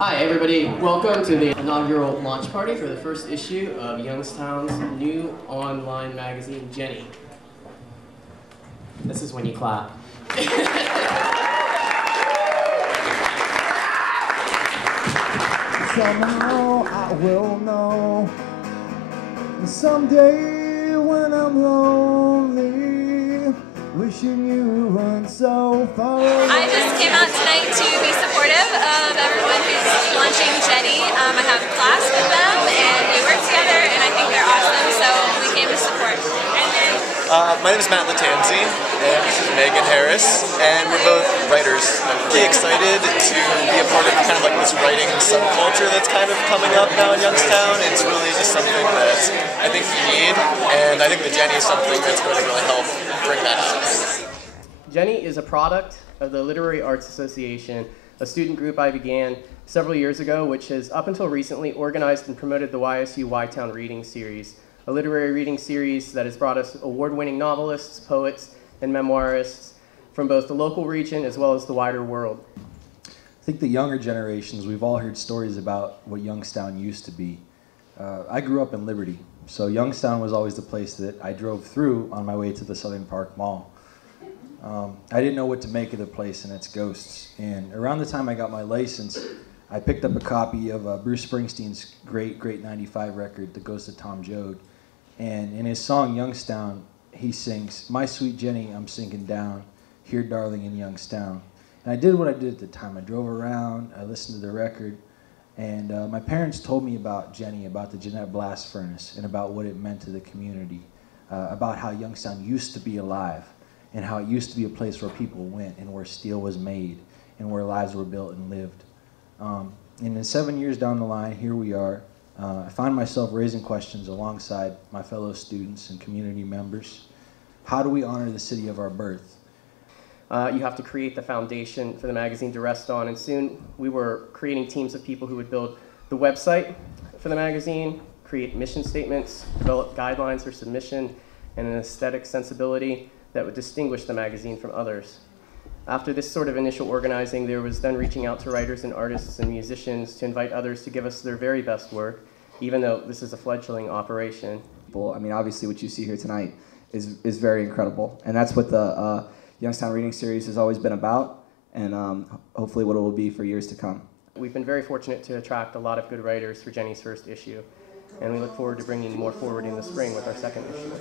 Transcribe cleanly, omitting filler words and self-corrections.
Hi everybody, welcome to the inaugural launch party for the first issue of Youngstown's new online magazine, Jenny. This is when you clap. Somehow I will know someday when I'm lonely, wishing you weren't so far away. I just came out tonight to be supportive of everyone who's launching Jenny. I have class with them and we work together and I think they're awesome, so we came to support. My name is Matt Latanzi, and this is Megan Harris, and we're both writers. I'm really excited to be a part of kind of like this writing subculture that's kind of coming up now in Youngstown. It's really just something that I think we need, and I think the Jenny is something that's going to really help bring that out. Jenny is a product of the Literary Arts Association, a student group I began several years ago, which has up until recently organized and promoted the YSU Y-Town Reading Series, a literary reading series that has brought us award-winning novelists, poets, and memoirists from both the local region as well as the wider world. I think the younger generations, we've all heard stories about what Youngstown used to be. I grew up in Liberty, so Youngstown was always the place that I drove through on my way to the Southern Park Mall. I didn't know what to make of the place and its ghosts, and around the time I got my license, I picked up a copy of Bruce Springsteen's great 95 record, The Ghost of Tom Joad. And in his song, Youngstown, he sings, "My sweet Jenny, I'm sinking down, here darling in Youngstown." And I did what I did at the time. I drove around, I listened to the record, and my parents told me about Jenny, about the Jeanette Blast Furnace, and about what it meant to the community, about how Youngstown used to be alive, and how it used to be a place where people went, and where steel was made, and where lives were built and lived. And then 7 years down the line, here we are. I find myself raising questions alongside my fellow students and community members. How do we honor the city of our birth? You have to create the foundation for the magazine to rest on, and soon we were creating teams of people who would build the website for the magazine, create mission statements, develop guidelines for submission, and an aesthetic sensibility that would distinguish the magazine from others. After this sort of initial organizing, there was then reaching out to writers and artists and musicians to invite others to give us their very best work, even though this is a fledgling operation. I mean, obviously what you see here tonight is very incredible, and that's what the Youngstown Reading Series has always been about, and hopefully what it will be for years to come. We've been very fortunate to attract a lot of good writers for Jenny's first issue, and we look forward to bringing more forward in the spring with our second issue.